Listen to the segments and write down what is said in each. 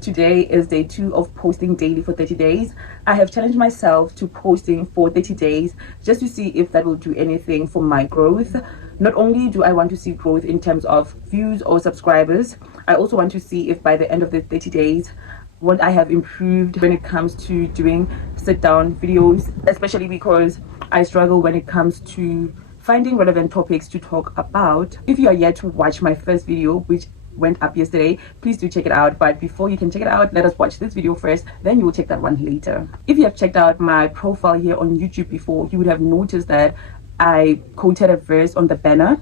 Today is day 2 of posting daily for 30 days. I have challenged myself to posting for 30 days just to see if that will do anything for my growth. Not only do I want to see growth in terms of views or subscribers, I also want to see if by the end of the 30 days what I have improved when it comes to doing sit down videos, especially because I struggle when it comes to finding relevant topics to talk about. If you are yet to watch my first video, which went up yesterday, please do check it out. But before you can check it out, let us watch this video first, then you will check that one later. If you have checked out my profile here on YouTube before, you would have noticed that I quoted a verse on the banner.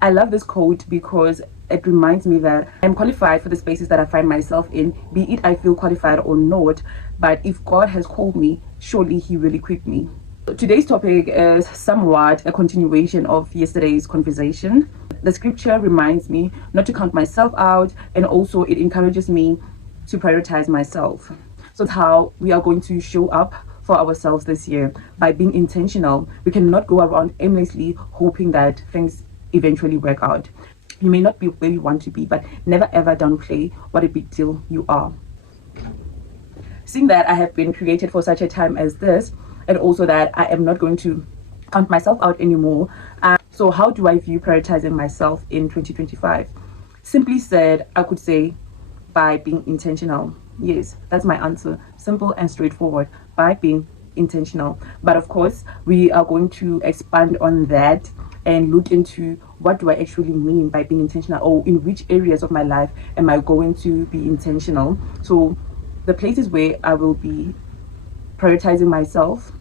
I love this quote because it reminds me that I'm qualified for the spaces that I find myself in, be it I feel qualified or not. But if God has called me, surely He will equip me. Today's topic is somewhat a continuation of yesterday's conversation. The scripture reminds me not to count myself out, and also it encourages me to prioritize myself. So that's how we are going to show up for ourselves this year, by being intentional. We cannot go around aimlessly hoping that things eventually work out. You may not be where you want to be, but never ever downplay what a big deal you are. Seeing that I have been created for such a time as this, and also that I am not going to count myself out anymore. So how do I view prioritizing myself in 2025? Simply said, I could say by being intentional. Yes, that's my answer. Simple and straightforward, by being intentional. But of course, we are going to expand on that and look into what do I actually mean by being intentional, or in which areas of my life am I going to be intentional. So the places where I will be prioritizing myself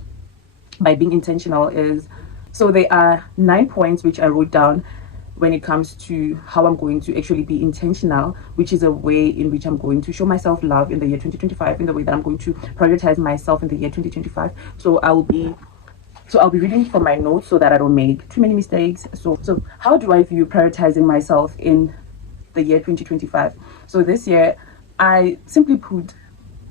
by being intentional is, so there are 9 points which I wrote down when it comes to how I'm going to actually be intentional, which is a way in which I'm going to show myself love in the year 2025, in the way that I'm going to prioritize myself in the year 2025. So I'll be reading from my notes so that I don't make too many mistakes. So how do I view prioritizing myself in the year 2025? So this year, I simply put,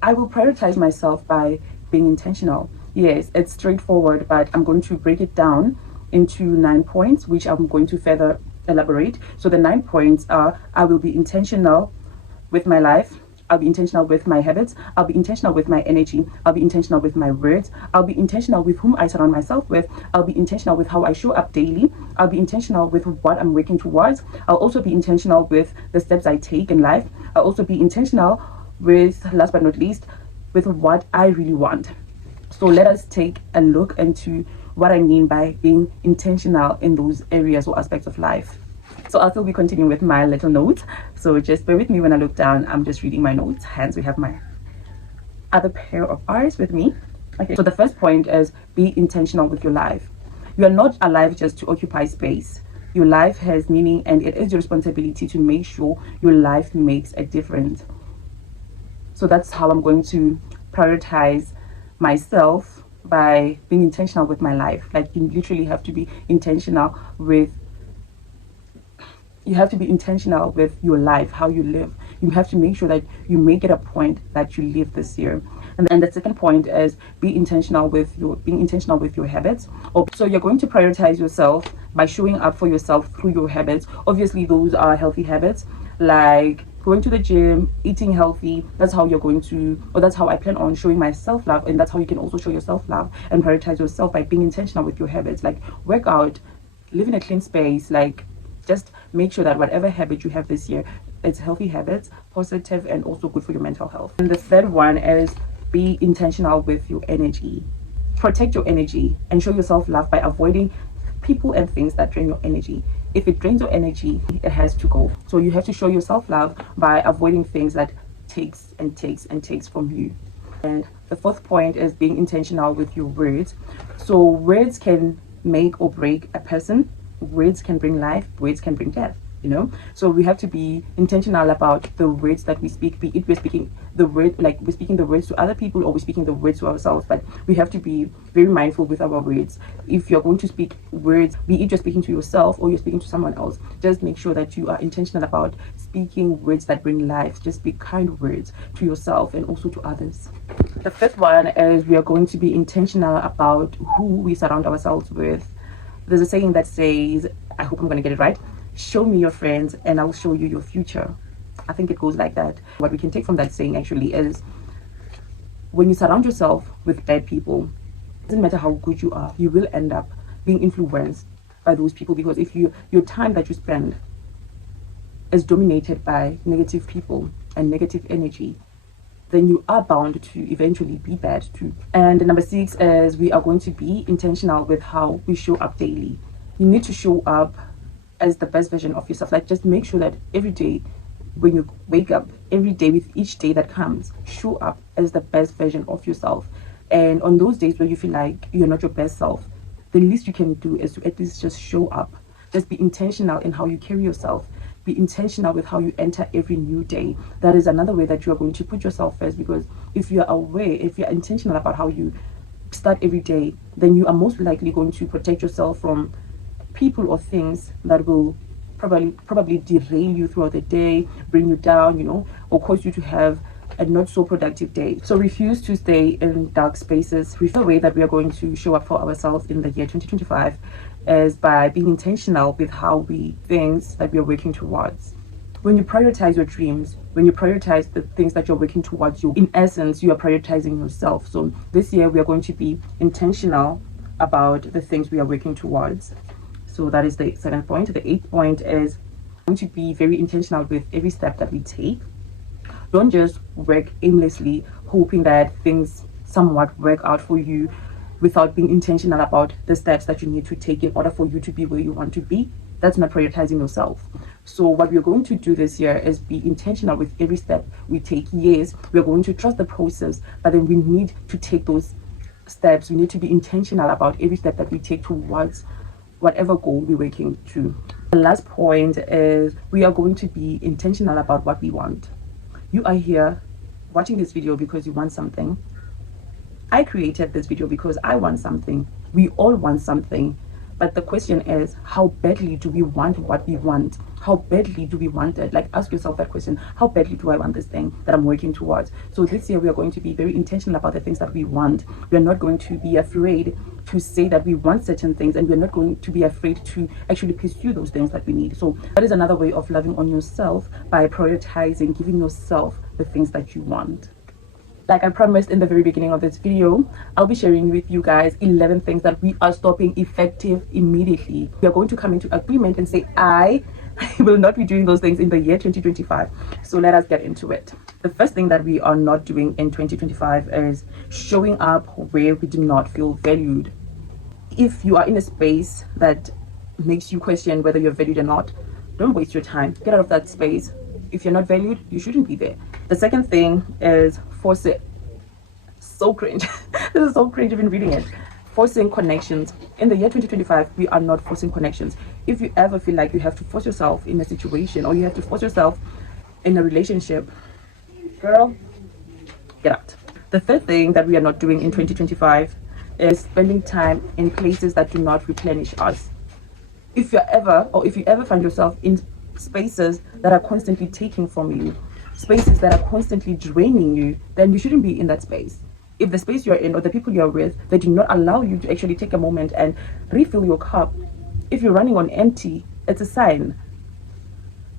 I will prioritize myself by being intentional. Yes, it's straightforward, but I'm going to break it down into 9 points, which I'm going to further elaborate. So the 9 points are: I will be intentional with my life, I'll be intentional with my habits, I'll be intentional with my energy, I'll be intentional with my words, I'll be intentional with whom I surround myself with, I'll be intentional with how I show up daily, I'll be intentional with what I'm working towards, I'll also be intentional with the steps I take in life, I'll also be intentional with, last but not least, with what I really want. So let us take a look into what I mean by being intentional in those areas or aspects of life. So I'll still be continuing with my little notes. So just bear with me when I look down. I'm just reading my notes. Hence, we have my other pair of eyes with me. Okay, so the first point is be intentional with your life. You are not alive just to occupy space. Your life has meaning, and it is your responsibility to make sure your life makes a difference. So that's how I'm going to prioritize myself, by being intentional with my life. Like, you literally have to be intentional with your life, how you live. You have to make sure that you make it a point that you live this year. And then the second point is being intentional with your habits. So you're going to prioritize yourself by showing up for yourself through your habits. Obviously, those are healthy habits, like going to the gym, eating healthy. That's how you're going to, or that's how I plan on showing myself love. And that's how you can also show yourself love and prioritize yourself, by being intentional with your habits. Like, work out, live in a clean space. Like, just make sure that whatever habit you have this year, it's healthy habits, positive, and also good for your mental health. And the third one is be intentional with your energy. Protect your energy and show yourself love by avoiding people and things that drain your energy. If it drains your energy, it has to go. So you have to show yourself love by avoiding things that takes from you. And the fourth point is being intentional with your words. So words can make or break a person. Words can bring life, words can bring death, so we have to be intentional about the words that we speak, be it we're speaking the words to other people, or we're speaking the words to ourselves. But we have to be very mindful with our words. If you're going to speak words, be it you're speaking to yourself or you're speaking to someone else, just make sure that you are intentional about speaking words that bring life. Just speak kind words to yourself and also to others. The fifth one is we are going to be intentional about who we surround ourselves with. There's a saying that says, I hope I'm going to get it right: show me your friends and I'll show you your future. I think it goes like that. What we can take from that saying actually is, when you surround yourself with bad people, it doesn't matter how good you are, you will end up being influenced by those people, because if your time that you spend is dominated by negative people and negative energy, then you are bound to eventually be bad too. And number 6 is, we are going to be intentional with how we show up daily. You need to show up as the best version of yourself. Like, just make sure that every day when you wake up, every day, with each day that comes, show up as the best version of yourself. And on those days where you feel like you're not your best self, the least you can do is to at least just show up. Just be intentional in how you carry yourself. Be intentional with how you enter every new day. That is another way that you are going to put yourself first, because if you're aware, if you're intentional about how you start every day, then you are most likely going to protect yourself from people or things that will probably derail you throughout the day, bring you down, or cause you to have a not so productive day. So refuse to stay in dark spaces. The way that we are going to show up for ourselves in the year 2025 is by being intentional with how things that we are working towards. When you prioritize your dreams, when you prioritize the things that you're working towards, in essence, you are prioritizing yourself. So this year we are going to be intentional about the things we are working towards. So that is the 7th point. The 8th point is going to be very intentional with every step that we take. Don't just work aimlessly, hoping that things somewhat work out for you without being intentional about the steps that you need to take in order for you to be where you want to be. That's not prioritizing yourself. So what we're going to do this year is be intentional with every step we take. Yes, we're going to trust the process, but then we need to take those steps. We need to be intentional about every step that we take towards whatever goal we're working to. The last point is, we are going to be intentional about what we want. You are here watching this video because you want something. I created this video because I want something. We all want something. But the question is, how badly do we want what we want? How badly do we want it? Like, ask yourself that question. How badly do I want this thing that I'm working towards? So this year we are going to be very intentional about the things that we want. We are not going to be afraid to say that we want certain things, and we're not going to be afraid to actually pursue those things that we need. So that is another way of loving on yourself, by prioritizing, giving yourself the things that you want. Like I promised in the very beginning of this video, I'll be sharing with you guys 11 things that we are stopping effective immediately. We are going to come into agreement and say, I will not be doing those things in the year 2025. So let us get into it. The first thing that we are not doing in 2025 is showing up where we do not feel valued. If you are in a space that makes you question whether you're valued or not, don't waste your time. Get out of that space. If you're not valued, you shouldn't be there. The second thing is forcing. So cringe. This is so cringe even reading it. Forcing connections. In the year 2025, we are not forcing connections. If you ever feel like you have to force yourself in a situation, or you have to force yourself in a relationship, girl, get out. The third thing that we are not doing in 2025 is spending time in places that do not replenish us. If you ever find yourself in spaces that are constantly taking from you, spaces that are constantly draining you, then you shouldn't be in that space. If the space you're in, or the people you're with, they do not allow you to actually take a moment and refill your cup, if you're running on empty, it's a sign.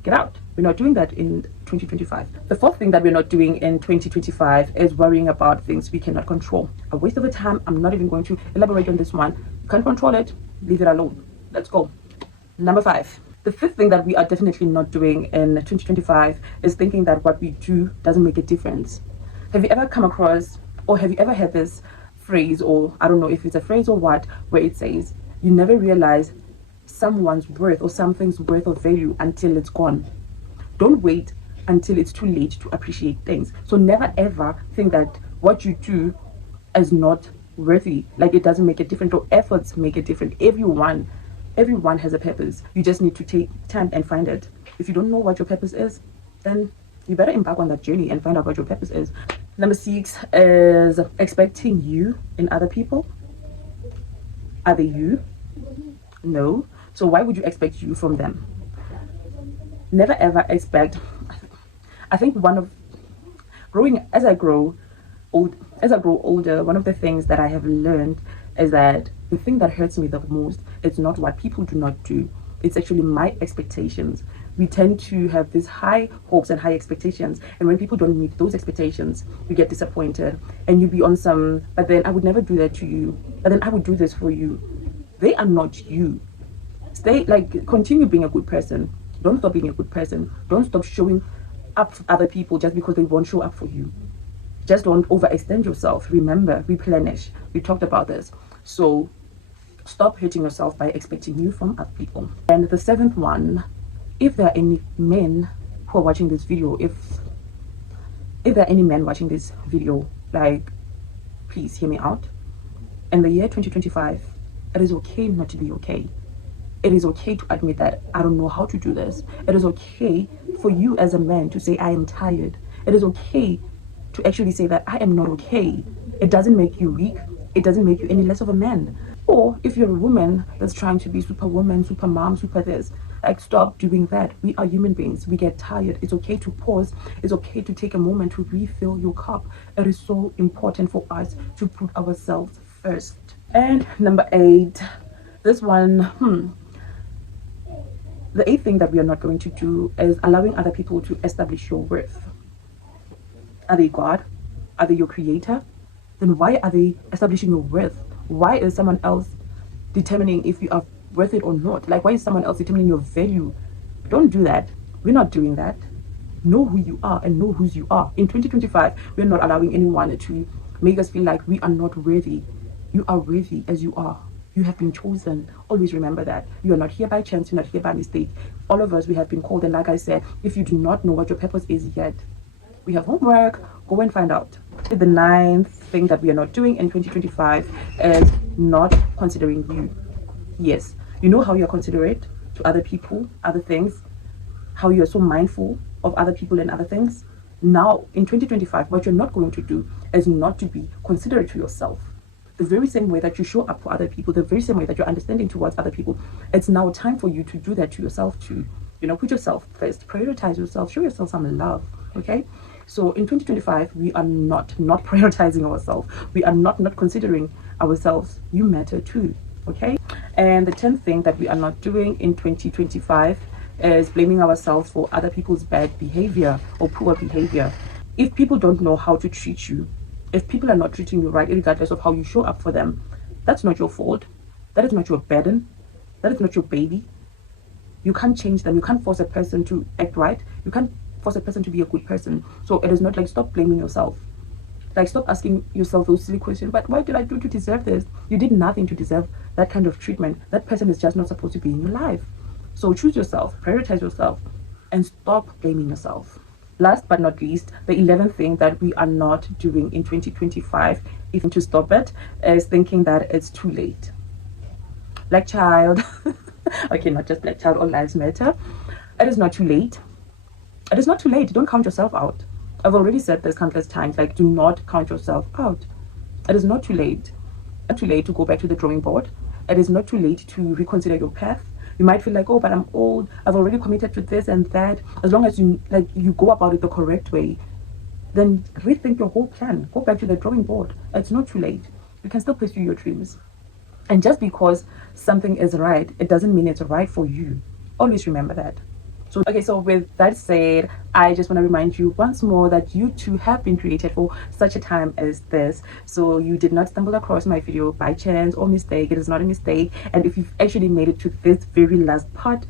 Get out. We're not doing that in 2025. The fourth thing that we're not doing in 2025 is worrying about things we cannot control. A waste of a time. I'm not even going to elaborate on this one. You can't control it, leave it alone. Let's go. Number 5. The fifth thing that we are definitely not doing in 2025 is thinking that what we do doesn't make a difference. Have you ever come across, or have you ever had this phrase, or I don't know if it's a phrase or what, where it says, you never realize someone's worth or something's worth of value until it's gone. Don't wait until it's too late to appreciate things. So never ever think that what you do is not worthy, like it doesn't make a difference, or efforts make a difference. Everyone has a purpose. You just need to take time and find it. If you don't know what your purpose is, then you better embark on that journey and find out what your purpose is. Number 6 is expecting you in other people. Are they you? No. So why would you expect you from them? Never ever expect. I think as I grow older, one of the things that I have learned is that the thing that hurts me the most is not what people do not do. It's actually my expectations. we tend to have these high hopes and high expectations, and when people don't meet those expectations, you get disappointed and you be on some, but then I would never do that to you, but then I would do this for you. They are not you. Stay, like, continue being a good person. Don't stop being a good person. Don't stop showing up for other people just because they won't show up for you. Just don't overextend yourself. Remember, replenish. We talked about this. So stop hurting yourself by expecting new from other people. And the seventh one, if there are any men who are watching this video, if there are any men watching this video, like, please hear me out. In the year 2025, it is okay not to be okay. It is okay to admit that I don't know how to do this. It is okay for you as a man to say I am tired. It is okay to actually say that I am not okay. It doesn't make you weak. It doesn't make you any less of a man. Or if you're a woman that's trying to be superwoman, super mom, super this, like, stop doing that. We are human beings. We get tired. It's okay to pause. It's okay to take a moment to refill your cup. It is so important for us to put ourselves first. And number 8, this one, the 8th thing that we are not going to do is allowing other people to establish your worth. Are they God? Are they your creator? Then why are they establishing your worth? Why is someone else determining if you are worth it or not? Like, why is someone else determining your value? Don't do that. We're not doing that. Know who you are and know whose you are. In 2025, we're not allowing anyone to make us feel like we are not worthy. You are worthy as you are. You have been chosen. Always remember that. You are not here by chance. You're not here by mistake. All of us, we have been called. And like I said, if you do not know what your purpose is yet, we have homework. Go and find out. The 9th thing that we are not doing in 2025 is not considering you. Yes, you know how you're considerate to other people, other things, how you're so mindful of other people and other things. Now, in 2025, what you're not going to do is not to be considerate to yourself. The very same way that you show up for other people, the very same way that you're understanding towards other people, it's now time for you to do that to yourself too. You know, put yourself first, prioritize yourself, show yourself some love, okay? So in 2025, we are not prioritizing ourselves. We are not considering ourselves. You matter too, okay? And the 10th thing that we are not doing in 2025 is blaming ourselves for other people's bad behavior or poor behavior. If people don't know how to treat you, if people are not treating you right, regardless of how you show up for them, that's not your fault. That is not your burden. That is not your baby. You can't change them. You can't force a person to act right. You can't force a person to be a good person. So it is not like, stop blaming yourself. Like, stop asking yourself those silly questions. But what did I do to deserve this? You did nothing to deserve that kind of treatment. That person is just not supposed to be in your life. So choose yourself, prioritize yourself, and stop blaming yourself. Last but not least, the 11th thing that we are not doing in 2025, even to stop it, is thinking that it's too late. Black child, okay, not just Black child, all lives matter. It is not too late. It is not too late. Don't count yourself out. I've already said this countless times, like, do not count yourself out. It is not too late. Not too late to go back to the drawing board. It is not too late to reconsider your path. You might feel like, oh, but I'm old. I've already committed to this and that. As long as you go about it the correct way, then rethink your whole plan. Go back to the drawing board. It's not too late. You can still pursue your dreams. And just because something is right, it doesn't mean it's right for you. Always remember that. So, okay, so with that said, I just want to remind you once more that you too have been created for such a time as this. So you did not stumble across my video by chance or mistake. It is not a mistake. And if you've actually made it to this very last part,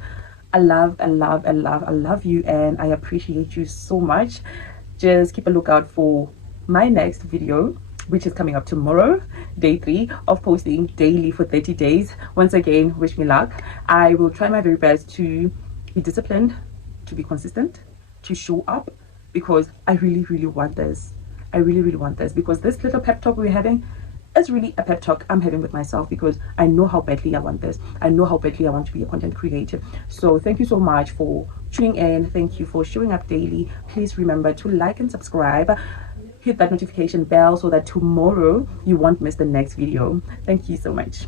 I love you, and I appreciate you so much. Just keep a lookout for my next video, which is coming up tomorrow, day 3 of posting daily for 30 days. Once again, wish me luck. I will try my very best to be disciplined, to be consistent, to show up, because I really want this. I really want this, because this little pep talk we're having is really a pep talk I'm having with myself, because I know how badly I want this. I know how badly I want to be a content creator. So thank you so much for tuning in. Thank you for showing up daily. Please remember to like and subscribe. Hit that notification bell so that tomorrow you won't miss the next video. Thank you so much.